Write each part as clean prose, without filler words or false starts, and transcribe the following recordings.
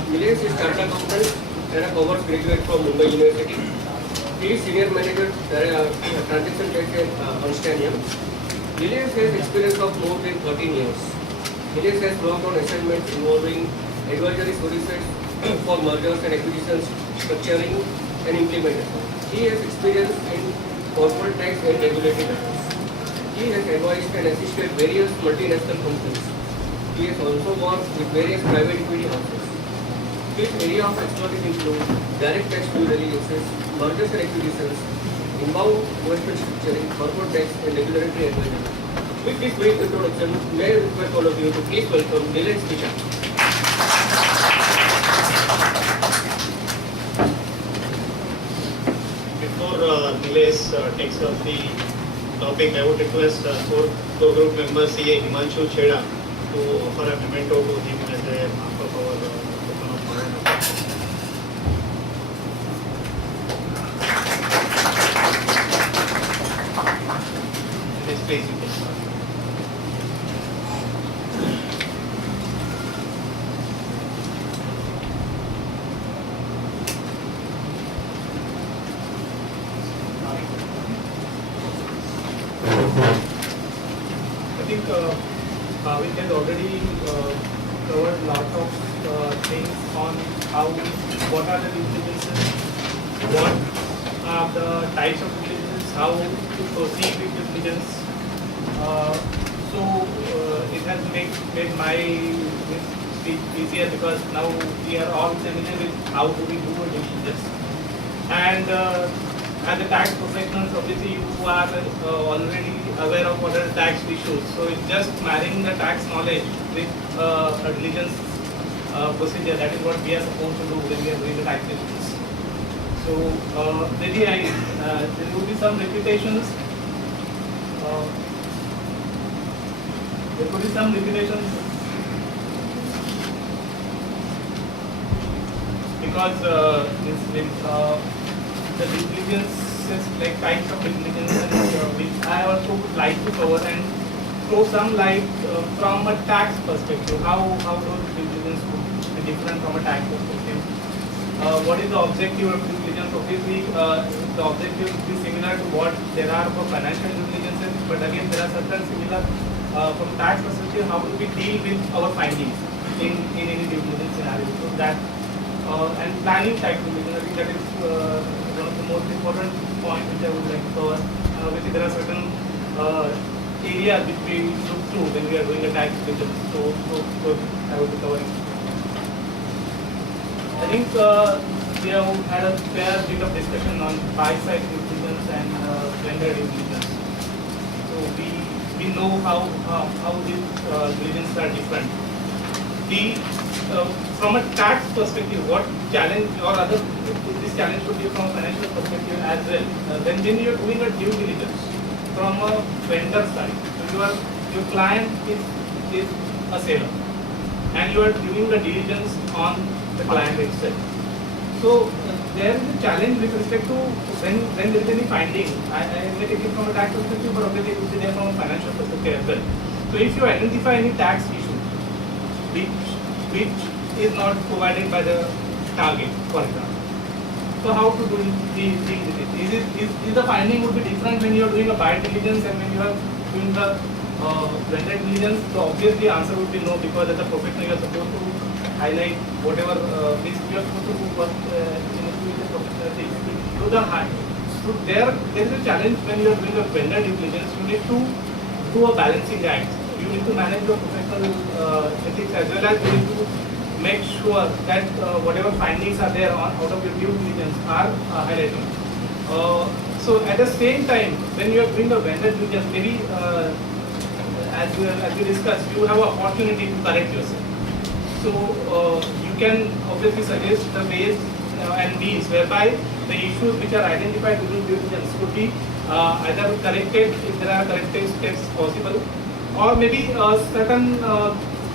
Nilesh is chartered accountant and a commerce graduate from Mumbai University. He is senior manager transaction desk at Ernst & Young. Nilesh has experience of more than 13 years. Nilesh has worked on assignments involving advisory services for mergers and acquisitions, structuring and implementation. He has experience in corporate tax and regulatory matters. He has advised and assisted various multinational companies. He has also worked with various private equity houses. His area of expertise include direct tax due diligence, mergers and acquisitions, inbound investment structuring, corporate tax and regulatory advisory. With this brief introduction, may I request all of you to please welcome Nilesh Tisha. Before Nilesh takes up the topic, I would request core group member CA Himanshu Chheda to offer a memento to him as a mark of our token of honor. Nilesh, please, you can start. I think Bhavik has already covered a lot of things on what are the due diligences, what are the types of due diligence, how to proceed with due diligence. It has made my speech easier because now we are all familiar with how do we do a due diligence. And as a tax professionals, obviously you are already aware of what are the tax issues. So it's just marrying the tax knowledge with a diligence procedure. That is what we are supposed to do when we are doing the tax diligence. So maybe there will be some repetitions. There could be some repetitions because the due diligence is like types of due diligence which I also would like to cover and throw some light from a tax perspective. How those due diligence would be different from a tax perspective. What is the objective of due diligence? Obviously, the objective will be similar to what there are for financial due diligences, but again there are certain similar from tax perspective. How do we deal with our findings in any due diligence scenario? So that and planning tax due diligence, I think that is one of the most important points which I would like to cover. Obviously, there are certain areas which we look through when we are doing a tax diligence. So I will be covering. I think we have had a fair bit of discussion on buy-side due diligence and vendor due diligence. So we know how these diligence are different. From a tax perspective, what challenge or other this challenge could be from a financial perspective as well. When you are doing a due diligence from a vendor side, so your client is a seller, and you are doing the diligence on the client itself. So there is a challenge with respect to when there is any finding. I may take it from a tax perspective, but obviously it will be there from a financial perspective as well. So if you identify any tax issue which is not provided by the target, for example. So how to do deal with it? Is the finding would be different when you are doing a buy diligence and when you are doing the vendor diligence? So obviously answer would be no, because as a professional you are supposed to highlight whatever you are supposed to do what with the professional things. So there is a challenge when you are doing a vendor due diligence. You need to do a balancing act. You need to manage your professional ethics as well as you need to make sure that whatever findings are there out of your due diligence are highlighted. So at the same time, when you are doing a vendor due diligence, maybe as we discussed, you have an opportunity to correct yourself. So you can obviously suggest the ways and means whereby the issues which are identified during due diligence could be either corrected if there are corrective steps possible, or maybe certain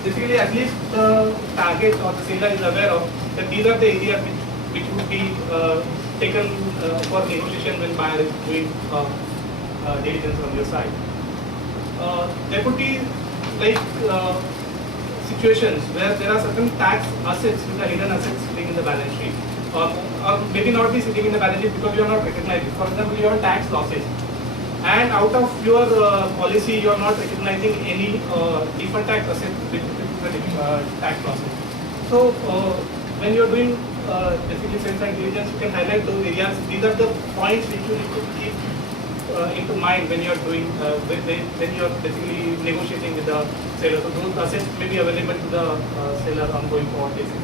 basically at least the target or the seller is aware of that these are the areas which would be taken for negotiation when buyer is doing diligence on your side. There could be like situations where there are certain tax assets which are hidden assets sitting in the balance sheet, or maybe not be sitting in the balance sheet because you are not recognizing. For example, you have tax losses, and out of your policy, you are not recognizing any deferred tax asset with the tax losses. So when you are doing basically sales and diligence, you can highlight those areas. These are the points which you need to keep into mind when you are doing when you are basically negotiating with the seller. So those assets may be available to the seller on going forward basis.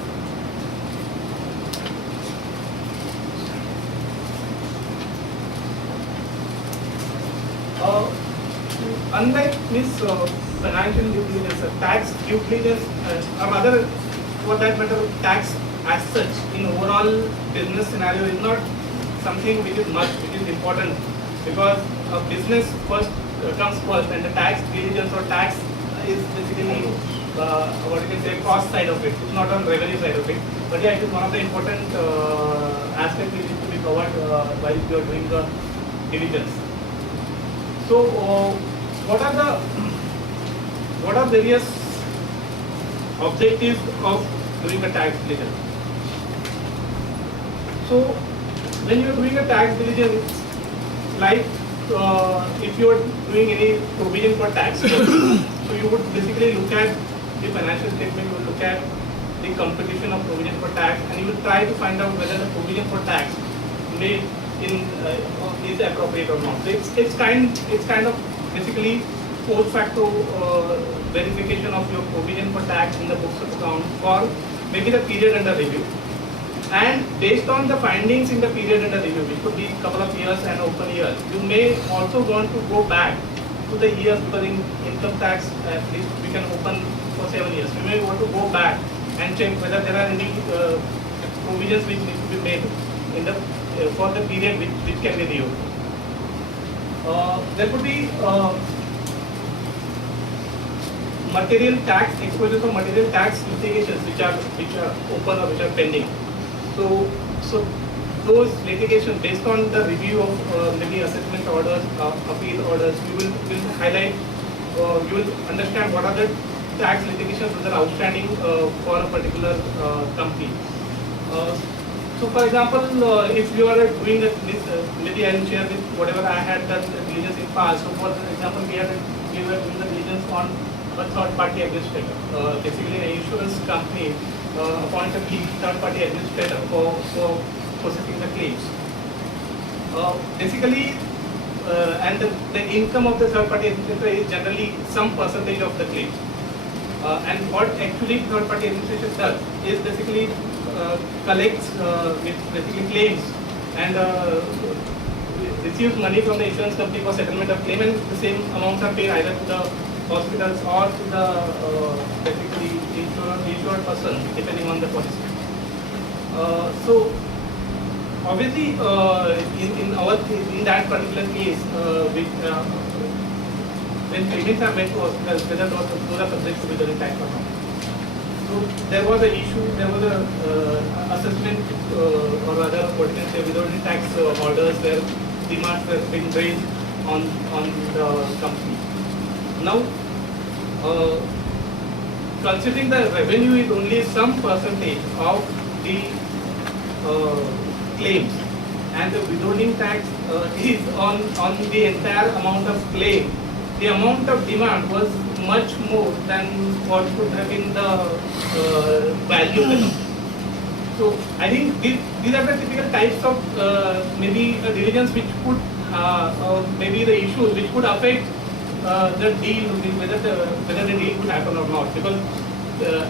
Unlike this financial due diligence, tax due diligence, or rather, for that matter, tax as such in overall business scenario is not something which is important, because a business first comes first, and the tax diligence or tax is basically what you can say cost side of it. It's not on revenue side of it. But yeah, it is one of the important aspects which needs to be covered while you are doing the diligence. So, what are various objectives of doing a tax diligence? So, when you are doing a tax diligence, like if you are doing any provision for tax, so you would basically look at the financial statement, you would look at the computation of provision for tax, and you will try to find out whether the provision for tax made in is appropriate or not. So it's kind of basically post facto verification of your provision for tax in the books of account for maybe the period under review. And based on the findings in the period under review, which could be a couple of years and open years, you may also want to go back to the years, because in income tax at least we can open for 7 years. You may want to go back and check whether there are any provisions which need to be made in the for the period which can be reviewed. There could be material tax exposures or material tax litigations which are open or which are pending. So those litigation based on the review of maybe assessment orders, appeal orders, you will highlight, you will understand what are the tax litigations that are outstanding for a particular company. So for example, if you are doing this, maybe I will share with whatever I had done the diligence in past. So for example, we were doing the diligence on a third-party administrator. Basically, an insurance company appointed a third-party administrator for processing the claims. Basically, and the income of the third-party administrator is generally some percentage of the claim. And what actually third-party administration does is basically collects basically claims and receives money from the insurance company for settlement of claim, and the same amounts are paid either to the hospitals or to the basically insured person, depending on the policy. So obviously, in that particular case, when payments are made to hospitals, whether those are subject to withholding tax or not. So there was an issue, there was a assessment or rather what you can say withholding tax orders where demands were being raised on the company. Now, considering the revenue is only some percentage of the claims, and the withholding tax is on the entire amount of claim, the amount of demand was much more than what could have been the value of the company. So I think these are the typical types of maybe a diligence which could maybe the issues which could affect the deal, whether the deal could happen or not. Because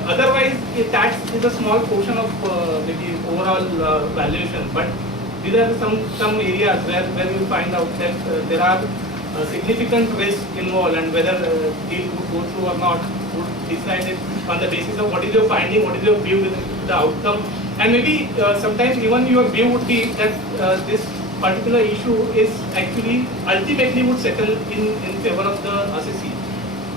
otherwise, a tax is a small portion of maybe overall valuation. But these are some areas where you will find out that there are significant risks involved, and whether deal would go through or not would decide it on the basis of what is your finding, what is your view with the outcome, and maybe sometimes even your view would be that this particular issue is actually ultimately would settle in favor of the assessee.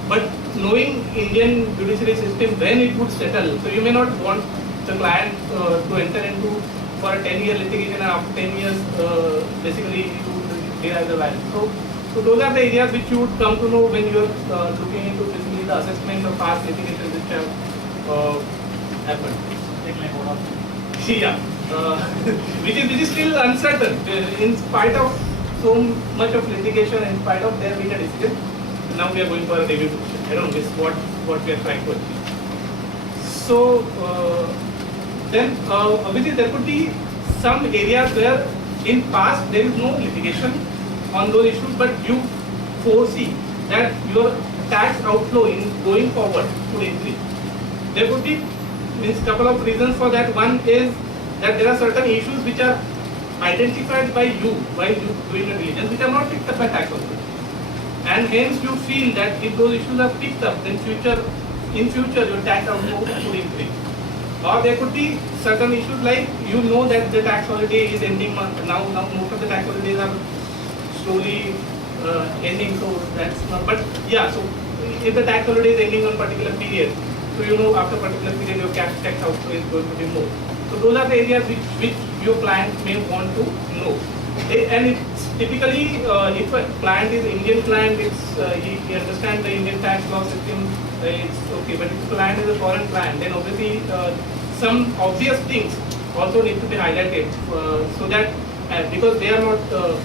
But knowing Indian judiciary system when it would settle, so you may not want the client to enter into for a 10-year litigation, and after 10 years basically you would derive the value. So those are the areas which you would come to know when you are looking into basically the assessment of past litigation which have happened. Yeah, which is still uncertain in spite of so much of litigation, in spite of there being a decision. Now we are going for a review petition. I don't know, this is what we are trying to achieve. So then obviously there could be some areas where in past there is no litigation on those issues, but you foresee that your tax outflow in going forward could increase. There could be couple of reasons for that. One is that there are certain issues which are identified by you while you doing a diligence which are not picked up by tax authority, and hence you feel that if those issues are picked up, then in future your tax outflow could increase. Or there could be certain issues like you know that the tax holiday is ending now most of the tax holidays are slowly ending, so that's not, but yeah, so if the tax holiday is ending on a particular period, so you know after a particular period your tax outflow is going to be more. So those are the areas which your client may want to know. And it's typically if a client is Indian client, he understands the Indian tax law system, it's okay. But if the client is a foreign client, then obviously some obvious things also need to be highlighted so that because they are not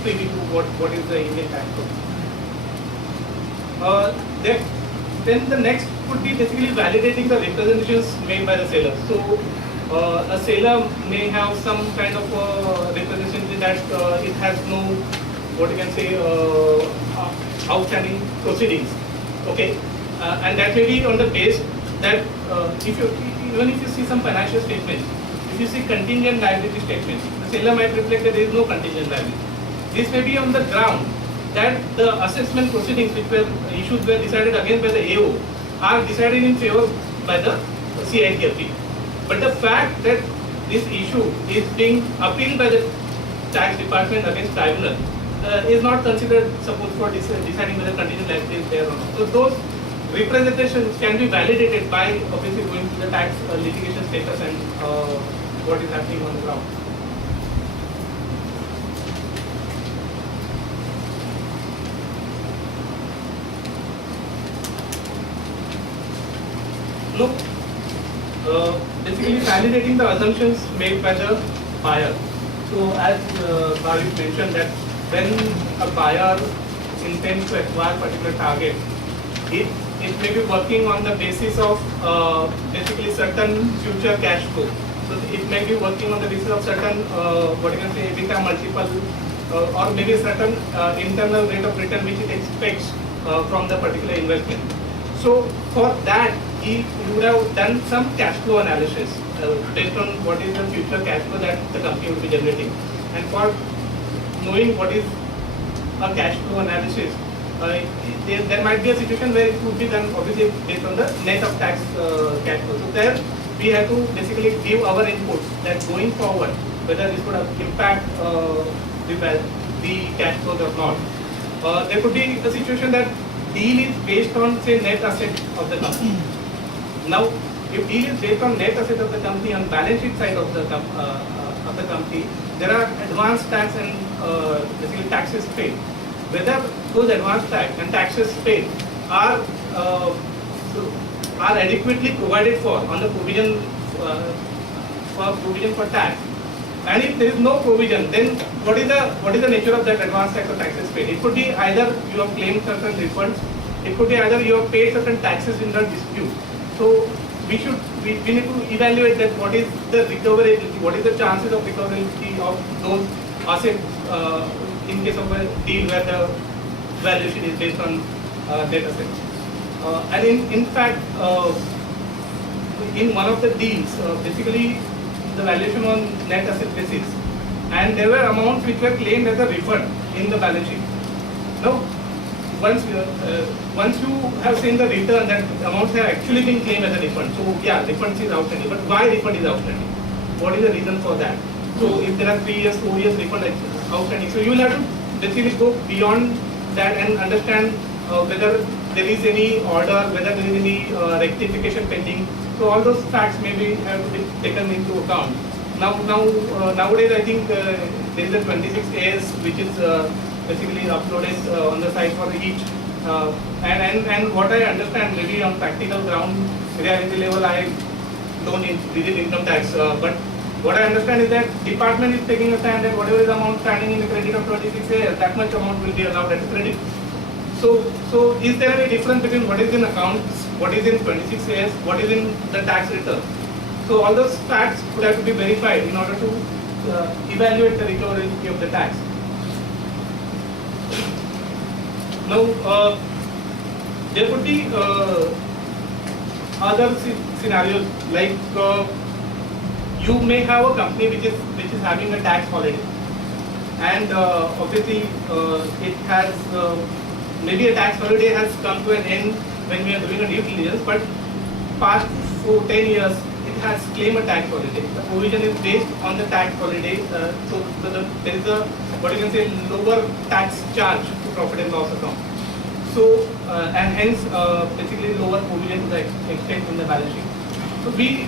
privy to what is the Indian tax law. Then the next would be basically validating the representations made by the seller. So a seller may have some kind of representation that it has no, what you can say, outstanding proceedings. Okay, and that may be on the base that even if you see some financial statements, if you see contingent liability statements, the seller might reflect that there is no contingent liability. This may be on the ground that the assessment proceedings which were issues were decided against by the AO are decided in favor by the CIT. But the fact that this issue is being appealed by the tax department against tribunal is not considered suppose for deciding whether contingent liability is there or not. So those representations can be validated by obviously going to the tax litigation status and what is happening on the ground. Basically validating the assumptions made by the buyer. So as Bhavik mentioned that when a buyer intends to acquire a particular target, it may be working on the basis of basically certain future cash flow. So it may be working on the basis of certain what you can say EBITDA multiple or maybe certain internal rate of return which it expects from the particular investment. So for that, he would have done some cash flow analysis based on what is the future cash flow that the company will be generating. And for knowing what is a cash flow analysis, there might be a situation where it would be done obviously based on the net of tax cash flow. So there we have to basically give our input that going forward whether this would impact the cash flows or not. There could be a situation that deal is based on say net asset of the company. Now, if deal is based on net asset of the company on balance sheet side of the company, there are advanced tax and basically taxes paid. Whether those advanced tax and taxes paid are adequately provided for on the provision for tax, and if there is no provision, then what is the nature of that advanced tax or taxes paid? It could be either you have claimed certain refunds, it could be either you have paid certain taxes in the dispute. So we need to evaluate that what is the recoverability, what is the chances of recoverability of those assets in case of a deal where the valuation is based on net assets. And in fact, in one of the deals, basically the valuation on net asset basis, and there were amounts which were claimed as a refund in the balance sheet. Now, once you have seen the return that amounts have actually been claimed as a refund, so yeah, refund is outstanding. But why refund is outstanding? What is the reason for that? So if there are 3 years, 4 years refund outstanding, so you will have to basically go beyond that and understand whether there is any order, whether there is any rectification pending. So all those facts maybe have to be taken into account. Nowadays I think there is a 26 AS which is basically uploaded on the site for each. And what I understand maybe on practical ground reality level I don't visit income tax, but what I understand is that department is taking a stand that whatever is the amount standing in the credit of 26 years, that much amount will be allowed as credit. So is there any difference between what is in accounts, what is in 26 years, what is in the tax return? So all those facts would have to be verified in order to evaluate the recoverability of the tax. Now, there could be other scenarios like you may have a company which is having a tax holiday, and obviously it has maybe a tax holiday has come to an end when we are doing a due diligence, but past 10 years it has claimed a tax holiday. The provision is based on the tax holiday, so there is a what you can say lower tax charge to profit and loss account. So and hence basically lower provision to the extent in the balance sheet. So we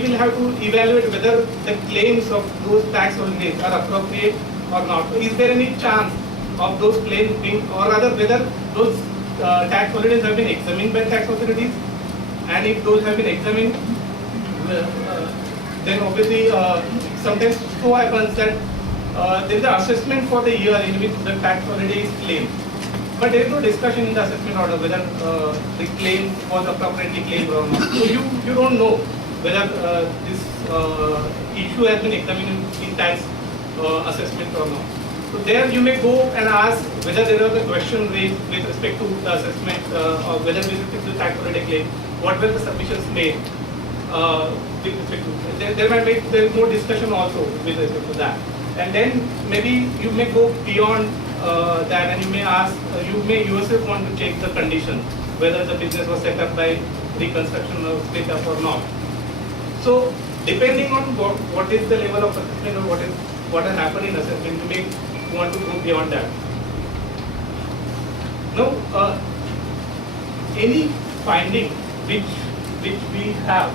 will have to evaluate whether the claims of those tax holidays are appropriate or not. So is there any chance of those claims being, or rather whether those tax holidays have been examined by tax authorities, and if those have been examined, then obviously sometimes so happens that there is an assessment for the year in which the tax holiday is claimed. But there is no discussion in the assessment order whether the claim was appropriately claimed or not. So you don't know whether this issue has been examined in tax assessment or not. So there you may go and ask whether there was a question raised with respect to the assessment or whether with respect to the tax holiday claim, what were the submissions made with respect to, there is more discussion also with respect to that. And then maybe you may go beyond that, and you may ask, you may yourself want to check the condition, whether the business was set up by reconstruction or split up or not. So depending on what is the level of assessment or what has happened in assessment, you may want to go beyond that. Now, any finding which we have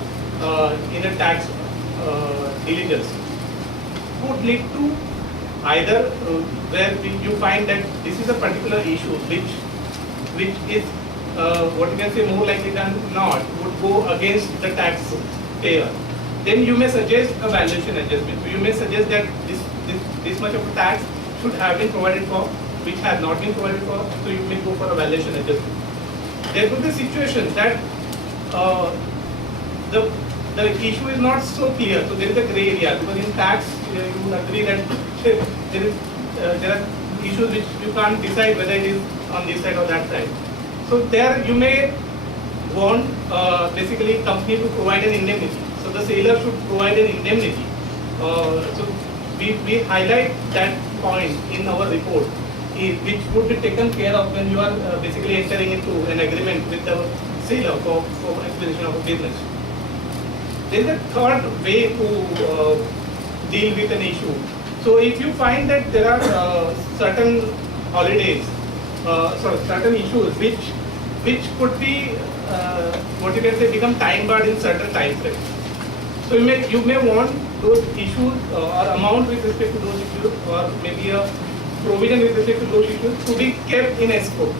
in a tax diligence would lead to either where you find that this is a particular issue which is what you can say more likely than not would go against the taxpayer. Then you may suggest a valuation adjustment. So you may suggest that this much of a tax should have been provided for, which has not been provided for. So you may go for a valuation adjustment. There could be situations that the issue is not so clear. So there is a gray area, because in tax you would agree that there are issues which you can't decide whether it is on this side or that side. So there you may want basically company to provide an indemnity. So the seller should provide an indemnity. So we highlight that point in our report, which would be taken care of when you are basically entering into an agreement with the seller for acquisition of a business. There is a third way to deal with an issue. So if you find that there are certain holidays, certain issues which could be what you can say become time barred in certain time frames. So you may want those issues or amount with respect to those issues, or maybe a provision with respect to those issues to be kept in escrow.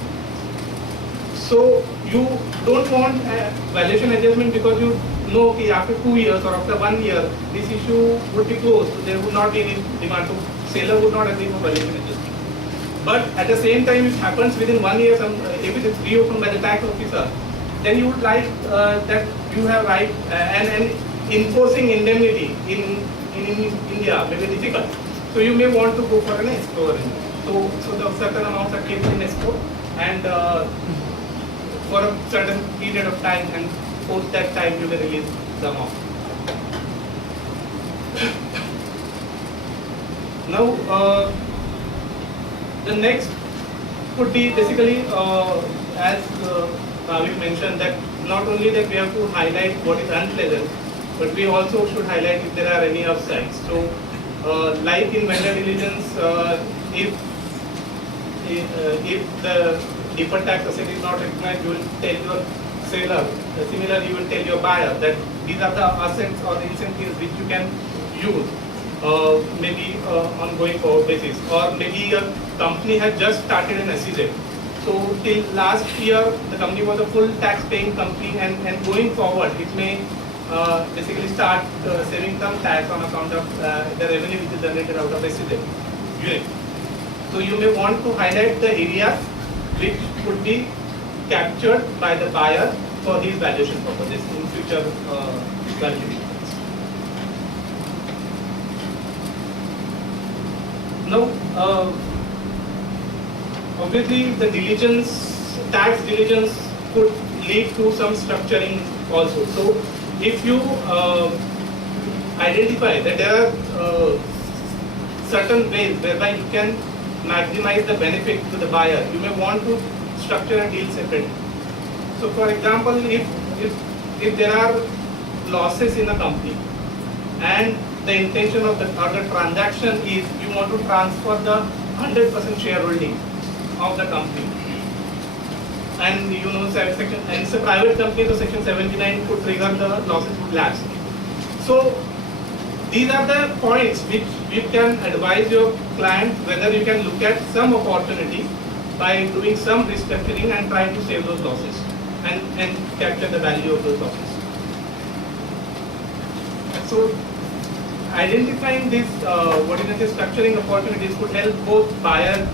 So you don't want a valuation adjustment because you know that after 2 years or after 1 year this issue would be closed. So there would not be any demand. So seller would not agree for valuation adjustment. But at the same time, if it happens within 1 year, if it is reopened by the tax officer, then you would like that you have right and enforcing indemnity in India may be difficult. So you may want to go for an escrow arrangement. So the certain amounts are kept in escrow and for a certain period of time, and post that time you may release the amount. Now the next could be basically as Bhavik mentioned, that not only that we have to highlight what is unpleasant, but we also should highlight if there are any upsides. So like in vendor diligence, if the deferred tax asset is not recognized, you will tell your seller. Similarly, you will tell your buyer that these are the assets or the incentives which you can use, maybe on going forward basis. Or maybe a company has just started an SEZ. So till last year, the company was a full tax paying company, and going forward, it may basically start saving some tax on account of the revenue which is generated out of SEZ unit. So you may want to highlight the areas which could be captured by the buyer for his valuation purposes in future valuations. Now, obviously, the tax diligence could lead to some structuring also. So, if you identify that there are certain ways whereby you can maximize the benefit to the buyer, you may want to structure a deal separately. So, for example, if there are losses in a company and the intention of the transaction is you want to transfer the 100% shareholding of the company, and you know, section, and it's a private company, so section 79 could trigger the losses would lapse. So these are the points which you can advise your client whether you can look at some opportunity by doing some restructuring and trying to save those losses and capture the value of those losses. So identifying these structuring opportunities could help both buyer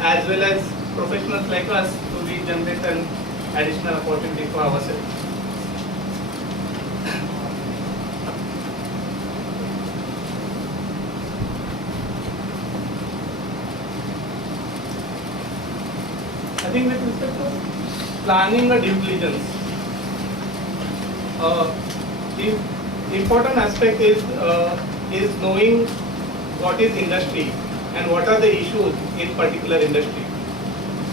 as well as professionals like us to generate an additional opportunity for ourselves. I think with respect to planning a due diligence, the important aspect is knowing what is industry and what are the issues in particular industry.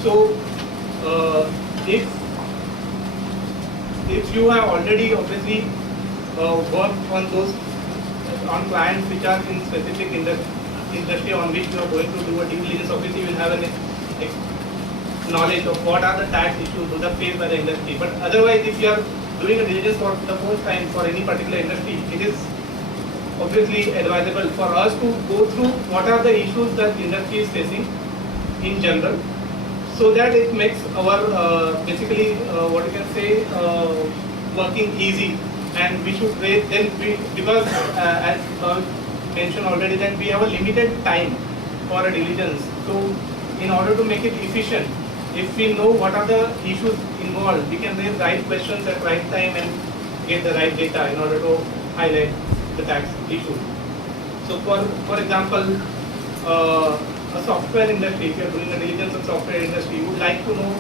So, if you have already obviously worked on clients which are in specific industry on which you are going to do a due diligence, obviously you will have an knowledge of what are the tax issues that are faced by the industry. But otherwise, if you are doing a diligence for the first time for any particular industry, it is obviously advisable for us to go through what are the issues that the industry is facing in general, so that it makes our basically what you can say working easy. And we should wait then because as mentioned already that we have a limited time for a diligence. So in order to make it efficient, if we know what are the issues involved, we can raise right questions at right time and get the right data in order to highlight the tax issue. So for example, a software industry, if you are doing a diligence on software industry, you would like to know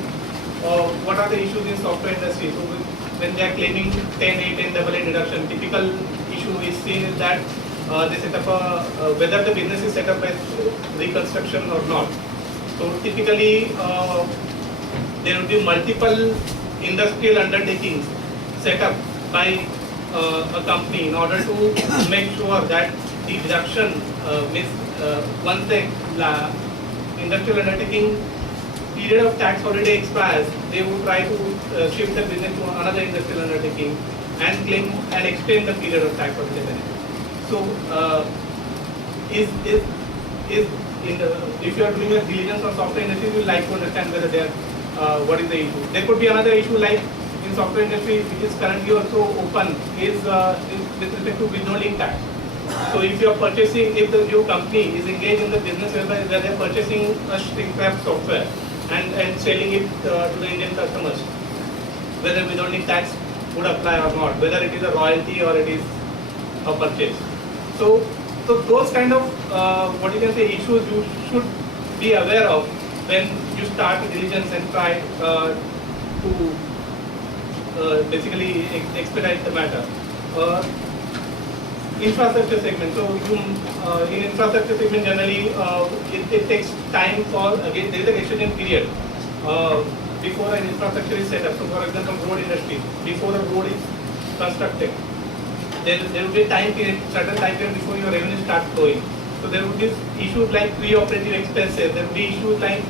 what are the issues in software industry. So when they are claiming 10A, 10AA deduction, typical issue is seen is that they set up whether the business is set up as reconstruction or not. So typically there will be multiple industrial undertakings set up by a company in order to make sure that the deduction means once the industrial undertaking period of tax holiday expires, they will try to shift the business to another industrial undertaking and claim and extend the period of tax holiday benefit. So if you are doing a diligence on software industry, you will like to understand whether they are what is the issue. There could be another issue like in software industry, which is currently also open, is with respect to withholding tax. So if you are purchasing, if your company is engaged in the business where they are purchasing a shrink wrap software and selling it to the Indian customers, whether withholding tax would apply or not, whether it is a royalty or it is a purchase. So those kind of what you can say issues you should be aware of when you start diligence and try to basically expedite the matter. Infrastructure segment. So in infrastructure segment generally it takes time for, again there is a gestation period before an infrastructure is set up. So for example, road industry, before a road is constructed, there will be a time period, certain time period before your revenue starts flowing. So there will be issues like pre-operative expenses, there will be issues like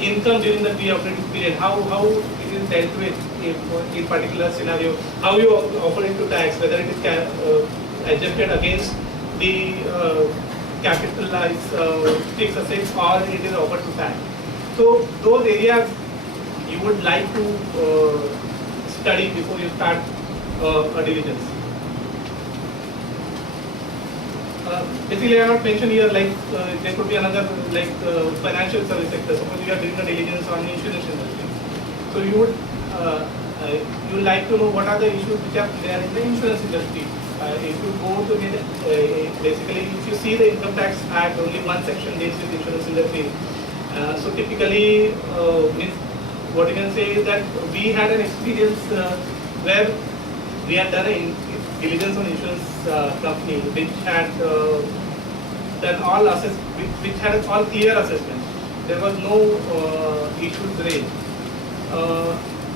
income during the pre-operative period, how it is dealt with in particular scenario, how you offer it to tax, whether it is adjusted against the capitalized fixed assets or it is offered to tax. So those areas you would like to study before you start a diligence. Basically, I have not mentioned here like there could be another like financial service sector. Suppose you are doing a diligence on insurance industry, so you would like to know what are the issues which are there in the insurance industry. If you go to get basically, if you see the Income Tax Act, only one section deals with insurance industry. So typically, means what you can say is that we had an experience where we had done a diligence on insurance company which had done all which had all clear assessment. There was no issues raised,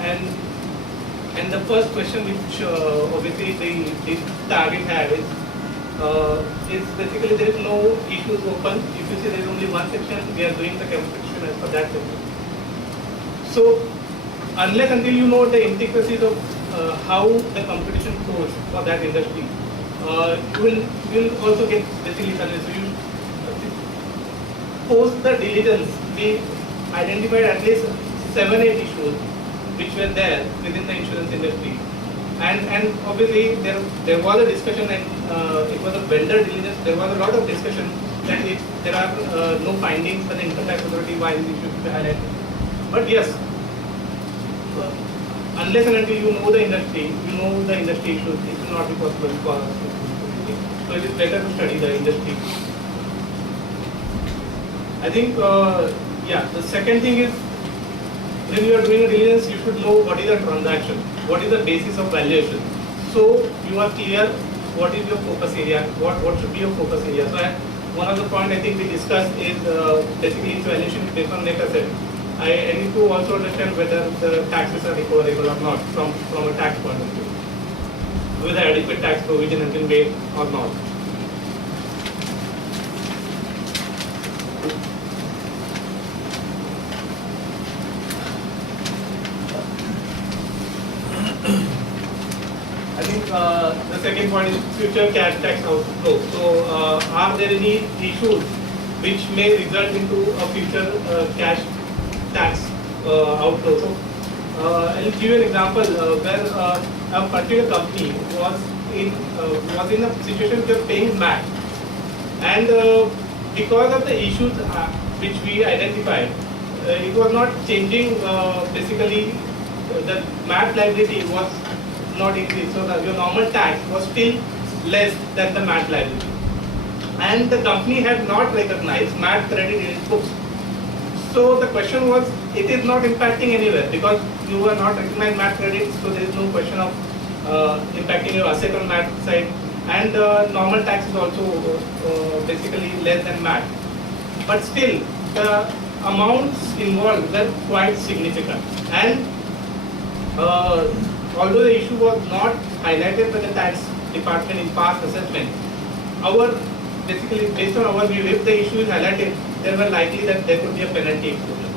and the first question which obviously the target had is basically there is no issues open. If you see there is only one section, we are doing the construction as per that section. So unless until you know the intricacies of how the competition goes for that industry, you will also get basically confused. So you post the diligence, we identified at least 7-8 issues which were there within the insurance industry, and obviously there was a discussion, and it was a vendor diligence. There was a lot of discussion that if there are no findings by the Income Tax Authority, why this issue should be highlighted. But yes, unless and until you know the industry, you know the industry issues, it will not be possible for us. So it is better to study the industry. I think, the second thing is, when you are doing a diligence, you should know what is the transaction, what is the basis of valuation. So you are clear what is your focus area, what should be your focus area. So one of the points I think we discussed is basically its valuation based on net asset. I need to also understand whether the taxes are recoverable or not from a tax point of view, whether adequate tax provision has been made or not. I think the second point is future cash tax outflow. So are there any issues which may result into a future cash tax outflow? So I'll give you an example where a particular company was in a situation where paying MAT, and because of the issues which we identified, it was not changing. Basically, the MAT liability was not increased, so your normal tax was still less than the MAT liability, and the company had not recognized MAT credit in its books. So the question was, it is not impacting anywhere because you are not recognized MAT credit, so there is no question of impacting your asset on MAT side, and normal tax is also basically less than MAT. But still, the amounts involved were quite significant, and although the issue was not highlighted by the tax department in past assessment, basically based on our view, if the issue is highlighted, there were likely that there could be a penalty exposure.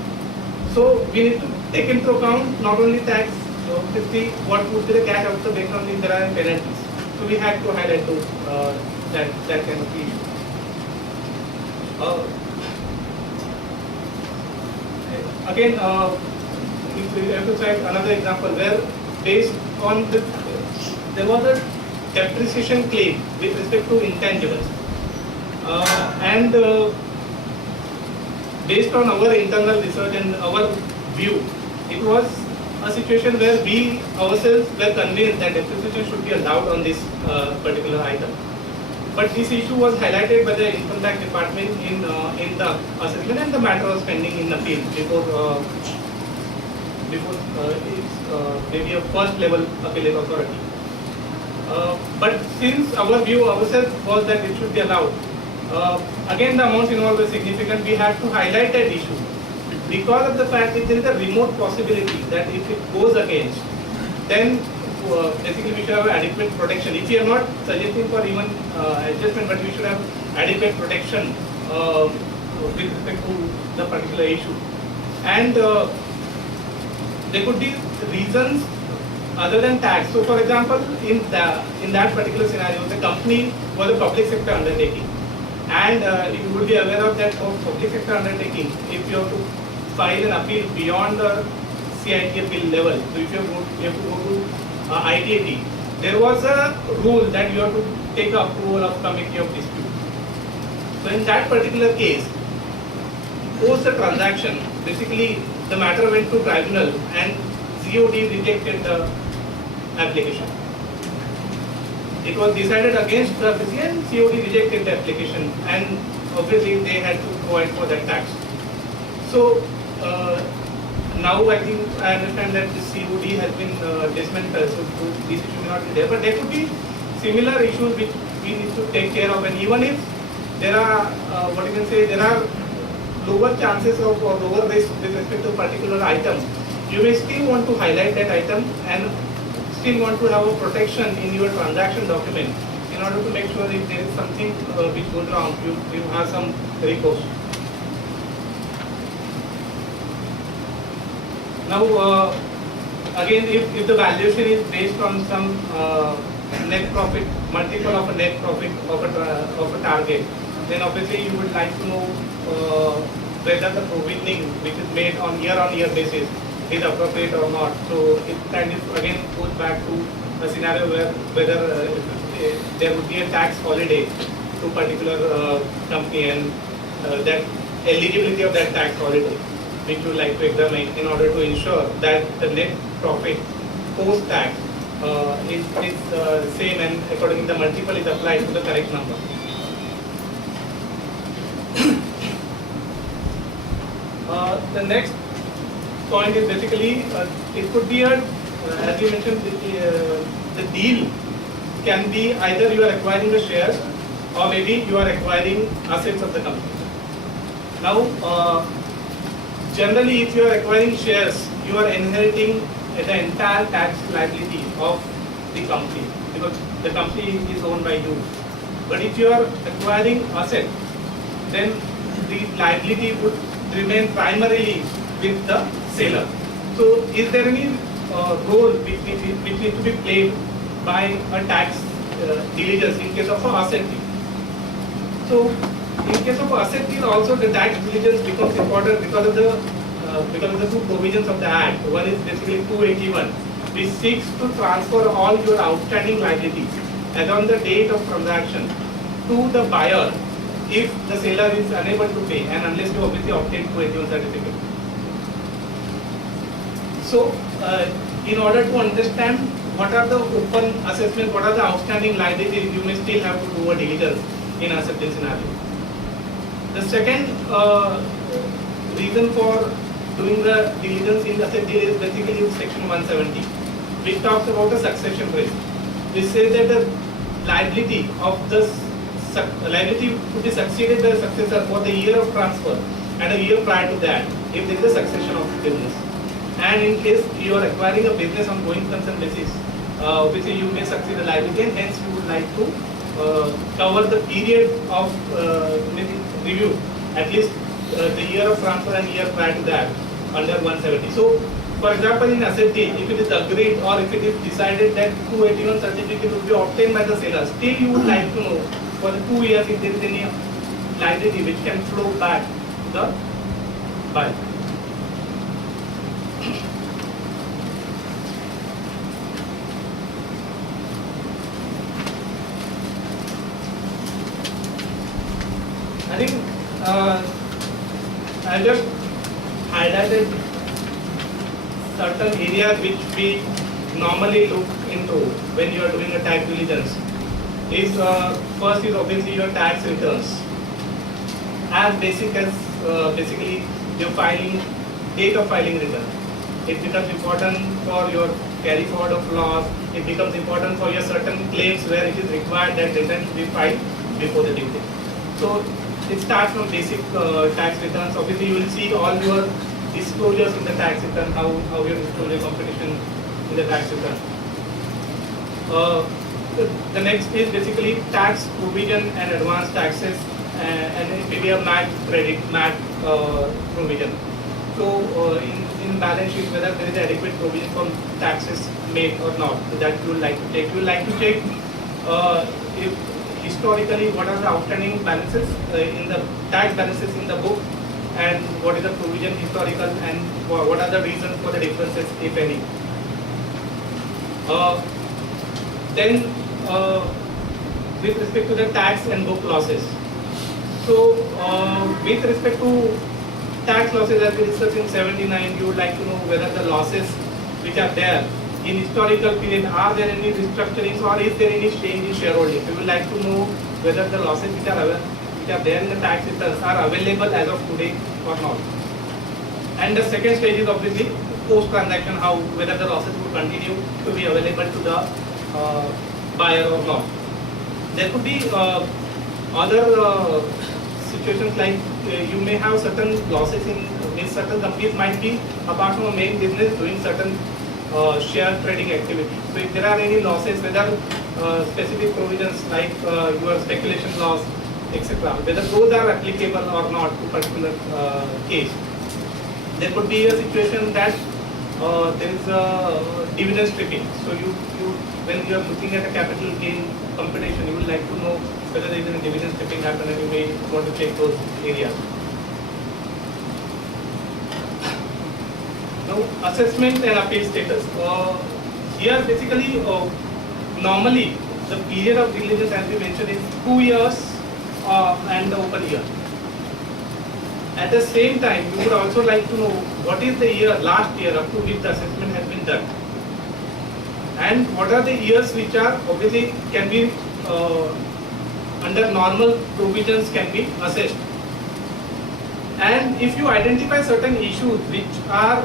So we need to take into account not only tax, to see what would be the cash outflow based on if there are penalties. So we had to highlight those, that kind of issue. Again, we have to cite another example where based on there was a depreciation claim with respect to intangibles, and based on our internal research and our view, it was a situation where we ourselves were convinced that depreciation should be allowed on this particular item. But this issue was highlighted by the Income Tax Department in the assessment, and the matter was pending in appeal before its maybe a first level appellate authority. But since our view ourselves was that it should be allowed, again the amounts involved were significant. We had to highlight that issue because of the fact that there is a remote possibility that if it goes against, then basically we should have adequate protection. If we are not suggesting for even adjustment, but we should have adequate protection with respect to the particular issue. And there could be reasons other than tax. So for example, in that particular scenario, the company was a public sector undertaking. And you would be aware of that for public sector undertaking, if you have to file an appeal beyond the CIT appeal level. So if you have to go to ITAT, there was a rule that you have to take approval of committee of dispute. So in that particular case, post the transaction, basically the matter went to tribunal and COD rejected the application. It was decided against the FSC and COD rejected the application, and obviously they had to provide for that tax. So now I think I understand that the COD has been dismantled, so this issue may not be there. But there could be similar issues which we need to take care of, and even if there are what you can say, there are lower chances of or lower risk with respect to a particular item, you may still want to highlight that item and still want to have a protection in your transaction document in order to make sure if there is something which goes wrong, you have some recourse. Now, again, if the valuation is based on some net profit, multiple of a net profit of a target, then obviously you would like to know whether the provisioning which is made on year basis is appropriate or not. So it kind of again goes back to a scenario where whether there would be a tax holiday to particular company and that eligibility of that tax holiday, which you would like to examine in order to ensure that the net profit post tax is same and accordingly the multiple is applied to the correct number. The next point is basically it could be a as you mentioned the deal can be either you are acquiring the shares or maybe you are acquiring assets of the company. Now generally if you are acquiring shares, you are inheriting the entire tax liability of the company because the company is owned by you. But if you are acquiring asset, then the liability would remain primarily with the seller. So is there any role which needs to be played by a tax diligence in case of an asset deal? So in case of asset deal also the tax diligence becomes important because of the two provisions of the Act. One is basically 281, which seeks to transfer all your outstanding liabilities as on the date of transaction to the buyer if the seller is unable to pay and unless you obviously obtain 281 certificate. So in order to understand what are the open assessment, what are the outstanding liabilities, you may still have to do a diligence in a certain scenario. The second reason for doing the diligence in the asset deal is basically section 170, which talks about the succession risk. Which says that the liability of the liability to be succeeded by the successor for the year of transfer and a year prior to that if there is a succession of business. And in case you are acquiring a business on going concern basis, obviously you may succeed the liability and hence you would like to cover the period of review, at least the year of transfer and year prior to that under 170. So for example in asset deal, if it is agreed or if it is decided that 281 certificate will be obtained by the seller, still you would like to know for the 2 years if there is any liability which can flow back the buyer. I think I just highlighted certain areas which we normally look into when you are doing a tax diligence. First is obviously your tax returns. As basic as basically your filing, date of filing return. It becomes important for your carry forward of loss. It becomes important for your certain claims where it is required that return should be filed before the due date. So it starts from basic tax returns. Obviously you will see all your disclosures in the tax return, how your disclosure competition in the tax return. The next is basically tax provision and advance taxes and maybe a MAT credit, MAT provision. So in balance sheet whether there is adequate provision for taxes made or not. So that you would like to check. You would like to check if historically what are the outstanding balances in the tax balances in the book and what is the provision historical, and what are the reasons for the differences, if any. Then with respect to the tax and book losses. So with respect to tax losses, as we discussed in 79, you would like to know whether the losses which are there in historical period, are there any restructurings or is there any change in shareholding? We would like to know whether the losses which are there in the tax returns are available as of today or not. And the second stage is obviously post-transaction, how whether the losses would continue to be available to the buyer or not. There could be other situations like you may have certain losses in certain companies might be apart from a main business doing certain share trading activity. So if there are any losses, whether specific provisions like your speculation loss, etc., whether those are applicable or not to particular case. There could be a situation that there is a dividend stripping. So when you are looking at a capital gain computation, you would like to know whether there is a dividend stripping happen, and you may want to check those areas. Now, assessment and appeal status. Here basically, normally the period of diligence, as we mentioned, is 2 years and the open year. At the same time, we would also like to know what is the year, last year up to which the assessment has been done, and what are the years which are obviously can be under normal provisions can be assessed. And if you identify certain issues which are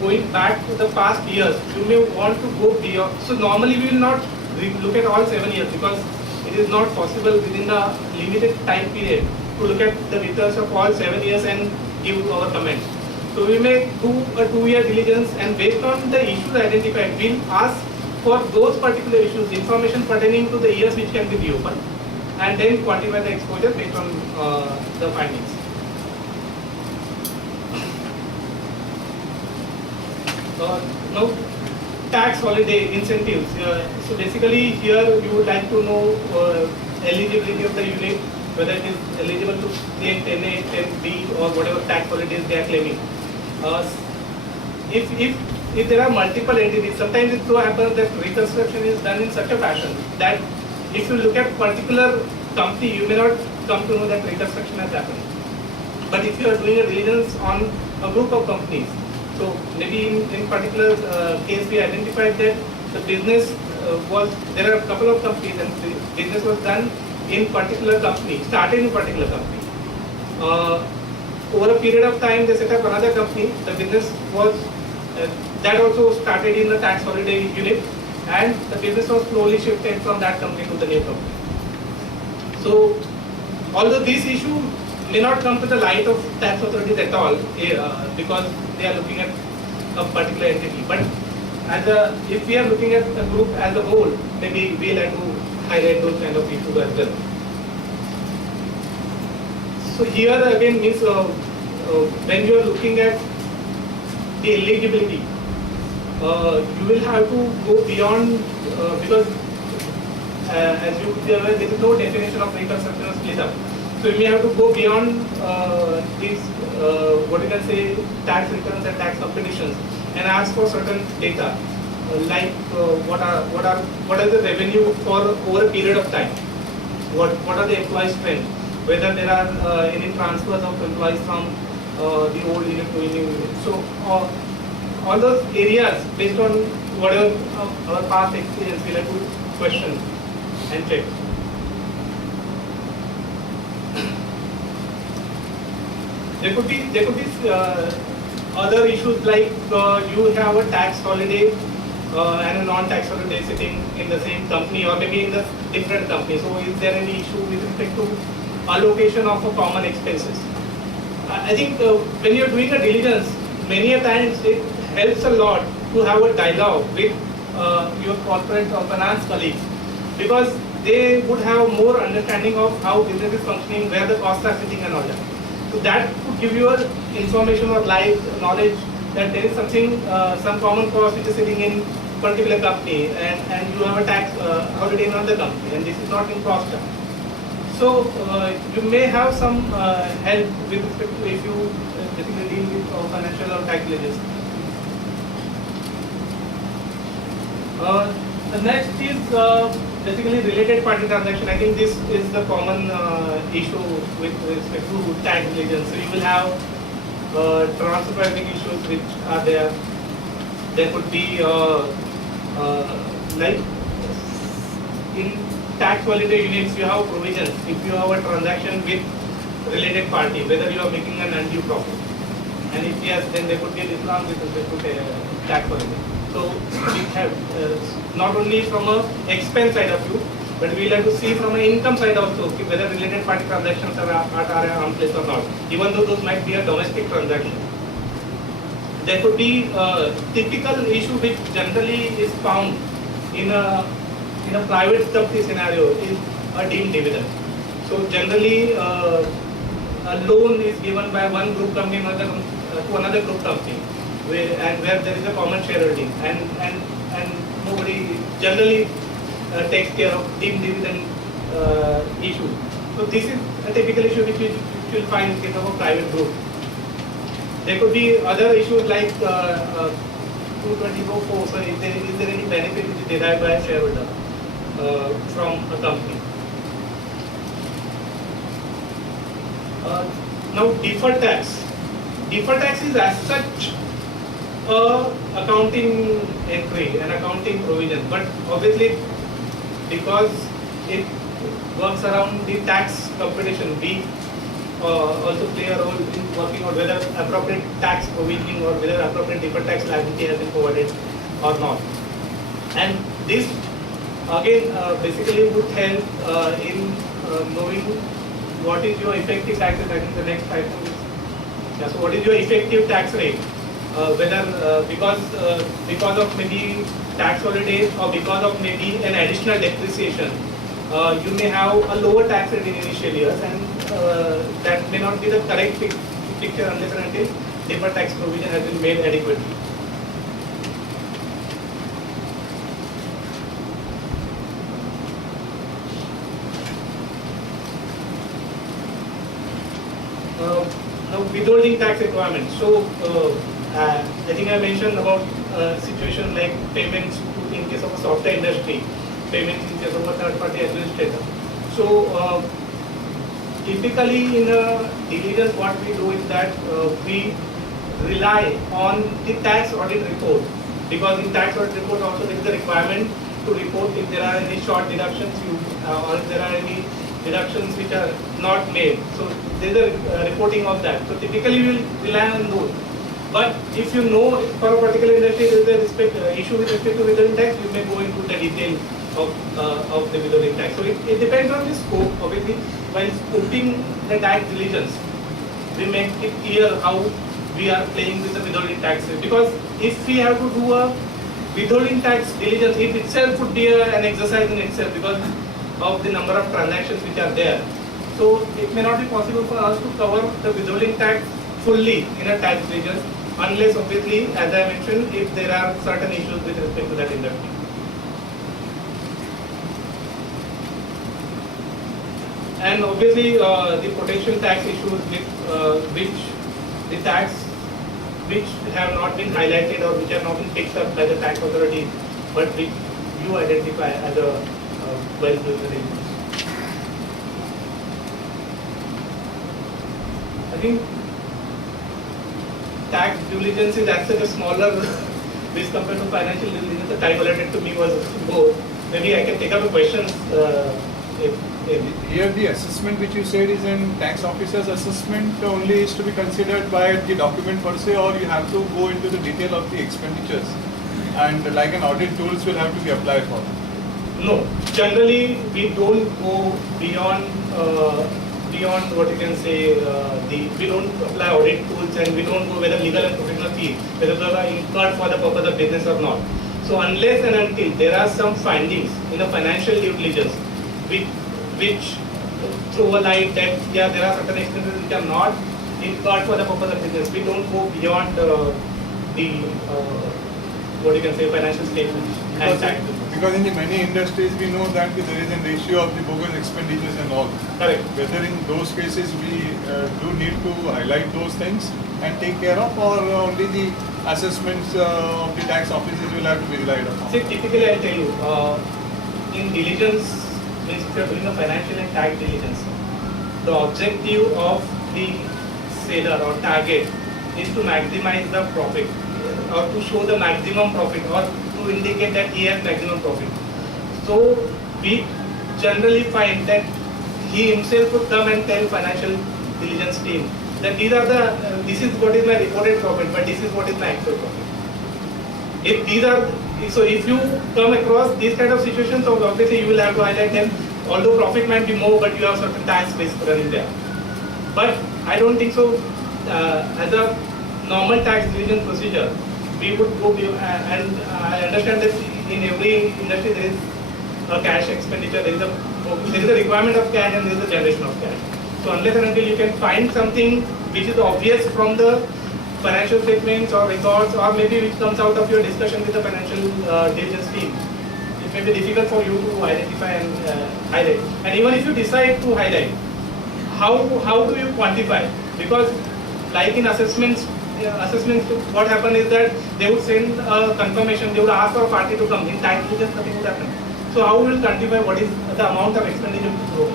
going back to the past years, you may want to go beyond. So normally we will not look at all 7 years because it is not possible within a limited time period to look at the returns of all 7 years and give our comments. So we may do a 2-year diligence, and based on the issues identified, we'll ask for those particular issues, information pertaining to the years which can be reopened, and then quantify the exposure based on the findings. Now, tax holiday incentives. So basically here you would like to know eligibility of the unit, whether it is eligible to claim 10A, 10B or whatever tax holidays they are claiming. If there are multiple entities, sometimes it so happens that reconstruction is done in such a fashion that if you look at particular company, you may not come to know that reconstruction has happened. But if you are doing a diligence on a group of companies, so maybe in particular case we identified that the business there are a couple of companies and the business was done in particular company, started in particular company. Over a period of time they set up another company, the business was, that also started in the tax holiday unit, and the business was slowly shifted from that company to the new company. So although this issue may not come to the light of tax authorities at all because they are looking at a particular entity, but if we are looking at the group as a whole, maybe we'll have to highlight those kind of issues as well. So here again means when you are looking at the eligibility, you will have to go beyond because as you be aware, there is no definition of reconstruction or split up. So you may have to go beyond these what you can say tax returns and tax competitions and ask for certain data like what is the revenue for over a period of time, what are the employee strength, whether there are any transfers of employees from the old unit to new unit. So all those areas based on whatever our past experience we'll have to question and check. There could be other issues like you have a tax holiday and a non-tax holiday sitting in the same company or maybe in the different company. So is there any issue with respect to allocation of a common expenses? I think when you're doing a diligence, many a times it helps a lot to have a dialogue with your corporate or finance colleagues because they would have more understanding of how business is functioning, where the costs are sitting and all that. So that could give you information or live knowledge that there is something, some common cost which is sitting in particular company and you have a tax holiday in another company and this is not in cost. So you may have some help with respect to if you basically deal with financial or tax diligence. The next is basically related party transaction. I think this is the common issue with respect to tax diligence. So you will have transfer pricing issues which are there. There could be like in tax holiday units you have provisions. If you have a transaction with related party, whether you are making an undue profit, and if yes, then there could be a discount with respect to tax holiday. So we have not only from a expense side of view, but we will have to see from an income side also whether related party transactions are at arm's place or not, even though those might be a domestic transaction. There could be a typical issue which generally is found in a private company scenario is a deemed dividend. So generally a loan is given by one group company to another group company, where there is a common shareholding, and nobody generally takes care of deemed dividend issue. So this is a typical issue which you will find in case of a private group. There could be other issues like 224. So is there any benefit which is derived by a shareholder from a company? Now deferred tax. Deferred tax is as such accounting entry and accounting provision, but obviously because it works around the tax computation, we also play a role in working out whether appropriate tax provisioning or whether appropriate deferred tax liability has been provided or not. And this again basically would help in knowing what is your effective tax rate. I think the next item is, yeah, so what is your effective tax rate? Whether because of maybe tax holidays or because of maybe an additional depreciation, you may have a lower tax rate in initial years, and that may not be the correct picture unless and until deferred tax provision has been made adequately. Now withholding tax requirements. So I think I mentioned about situation like payments in case of a software industry, payments in case of a third party administrator. So typically in a diligence what we do is that we rely on the tax audit report, because in tax audit report also there is a requirement to report if there are any short deductions or if there are any deductions which are not made. So there is a reporting of that. So typically we will rely on those. But if you know for a particular industry there is a issue with respect to withholding tax, you may go into the detail of the withholding tax. So it depends on the scope. Obviously, while scoping the tax diligence, we make it clear how we are playing with the withholding tax rate. Because if we have to do a withholding tax diligence, it itself would be an exercise in itself because of the number of transactions which are there. So it may not be possible for us to cover the withholding tax fully in a tax diligence, unless obviously, as I mentioned, if there are certain issues with respect to that industry. And obviously the potential tax issues with which have not been highlighted or which have not been picked up by the tax authority, but which you identify as a well-doing arrangement. I think tax diligence is actually a smaller this compared to financial diligence. The time allotted to me was more. Maybe I can take up a question. Here the assessment which you said is in tax officer's assessment only is to be considered by the document per se, or you have to go into the detail of the expenditures and like an audit tools will have to be applied for? No, generally we don't go beyond what you can say, we don't apply audit tools, and we don't go whether legal and professional fees, whether they are incurred for the purpose of business or not. So unless and until there are some findings in the financial due diligence which throw a light that yeah, there are certain expenses which are not incurred for the purpose of business, we don't go beyond the what you can say financial statements and taxes. Because in the many industries we know that there is a ratio of the bogus expenditures and all. Correct. Whether in those cases we do need to highlight those things and take care of, or only the assessments of the tax offices will have to be relied upon. See, typically I'll tell you, in diligence, means if you're doing a financial and tax diligence, the objective of the seller or target is to maximize the profit or to show the maximum profit or to indicate that he has maximum profit. So we generally find that he himself would come and tell financial diligence team that these are the, this is what is my reported profit, but this is what is my actual profit. If these are, so if you come across these kind of situations, so obviously you will have to highlight them, although profit might be more, but you have certain tax risk running there. But I don't think so, as a normal tax diligence procedure, we would go, and I understand that in every industry there is a cash expenditure, there is a requirement of cash and there is a generation of cash. So unless and until you can find something which is obvious from the financial statements or records, or maybe which comes out of your discussion with the financial diligence team, it may be difficult for you to identify and highlight. And even if you decide to highlight, how do you quantify? Because like in assessments, what happened is that they would send a confirmation, they would ask for a party to come. In tax diligence, nothing would happen. So how will quantify what is the amount of expenditure to grow?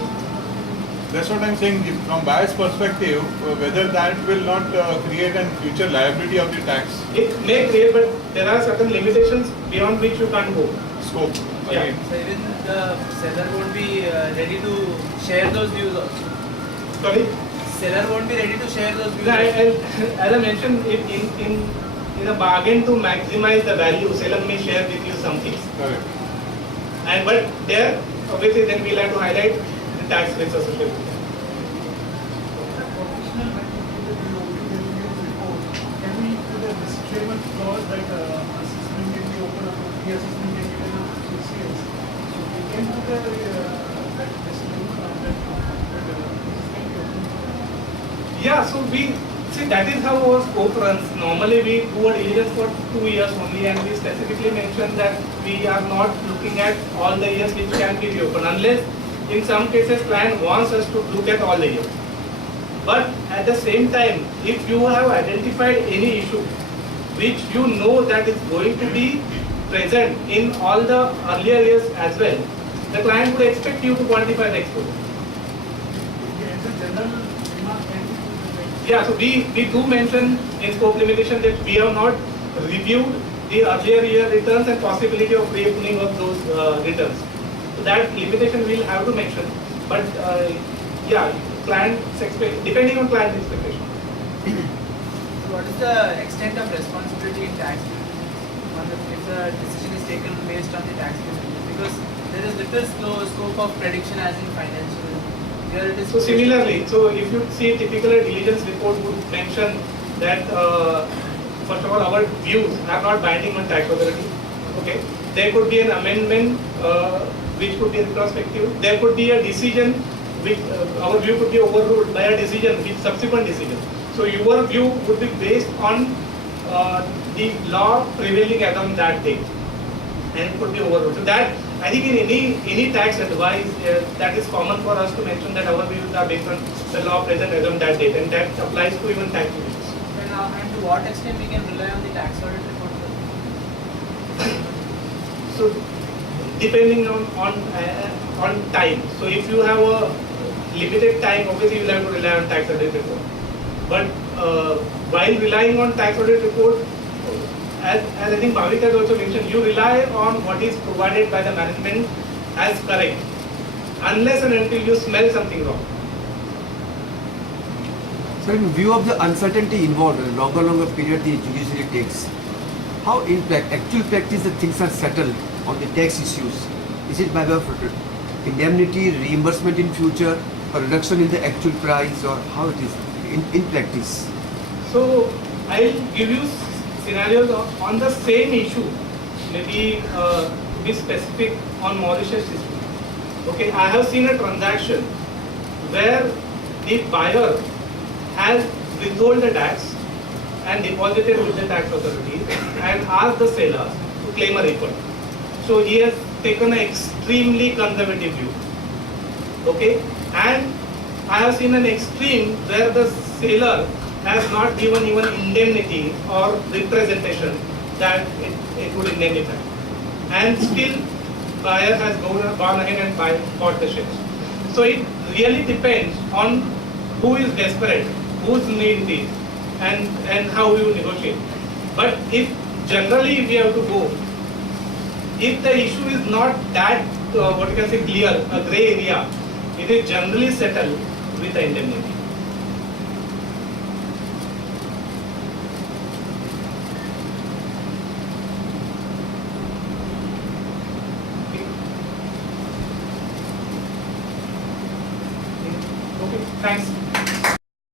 That's what I'm saying. From buyer's perspective, whether that will not create a future liability of the tax It may create, but there are certain limitations beyond which you can't go. scope. Yeah. Again. So even the seller won't be ready to share those views also. Sorry? Seller won't be ready to share those views. As I mentioned, in a bargain to maximize the value, seller may share with you some things. Correct. And but there, obviously, then we'll have to highlight the tax rates associated with that. Can we put a disclaimer clause that assessment can be open up, reassessment can be done up to 6 years? So we can put that disclaimer that this can be open. Yeah, so we see that is how our scope runs. Normally we do a diligence for 2 years only, and we specifically mention that we are not looking at all the years which can be reopened, unless in some cases client wants us to look at all the years. But at the same time, if you have identified any issue which you know that is going to be present in all the earlier years as well, the client would expect you to quantify the exposure. As a general remark, can we put that? Yeah, so we do mention in scope limitation that we have not reviewed the earlier year returns and possibility of reopening of those returns. So that limitation we'll have to mention, but yeah, depending on client expectation. So what is the extent of responsibility in tax if the decision is taken based on the tax diligence? Because there is little scope of prediction as in financial. Here it is. So similarly, so if you see typical diligence report would mention that first of all our views are not binding on tax authority. Okay, there could be an amendment which could be retrospective. There could be a decision which our view could be overruled by a decision, with subsequent decision. So your view would be based on the law prevailing as on that date, and it could be overruled. So that I think in any tax advice that is common for us to mention that our views are based on the law present as on that date, and that applies to even tax reviews. And to what extent we can rely on the tax audit report? So depending on time. So if you have a limited time, obviously you will have to rely on tax audit report. But while relying on tax audit report, as I think Bhavik has also mentioned, you rely on what is provided by the management as correct, unless and until you smell something wrong. So in view of the uncertainty involved, the longer period the judiciary takes, how in actual practice the things are settled on the tax issues? Is it by way of indemnity, reimbursement in future, or reduction in the actual price, or how it is in practice? So I'll give you scenarios on the same issue, maybe to be specific on Mauritius issue. Okay, I have seen a transaction where the buyer has withheld the tax and deposited with the tax authorities and asked the seller to claim a refund. So he has taken an extremely conservative view. Okay, and I have seen an extreme where the seller has not given even indemnity or representation that it would indemnify, and still buyer has gone ahead and bought the shares. So it really depends on who is desperate, whose need it is, and how you negotiate. But if generally we have to go, if the issue is not that what you can say clear, a grey area, it is generally settled with the indemnity. Okay, thanks.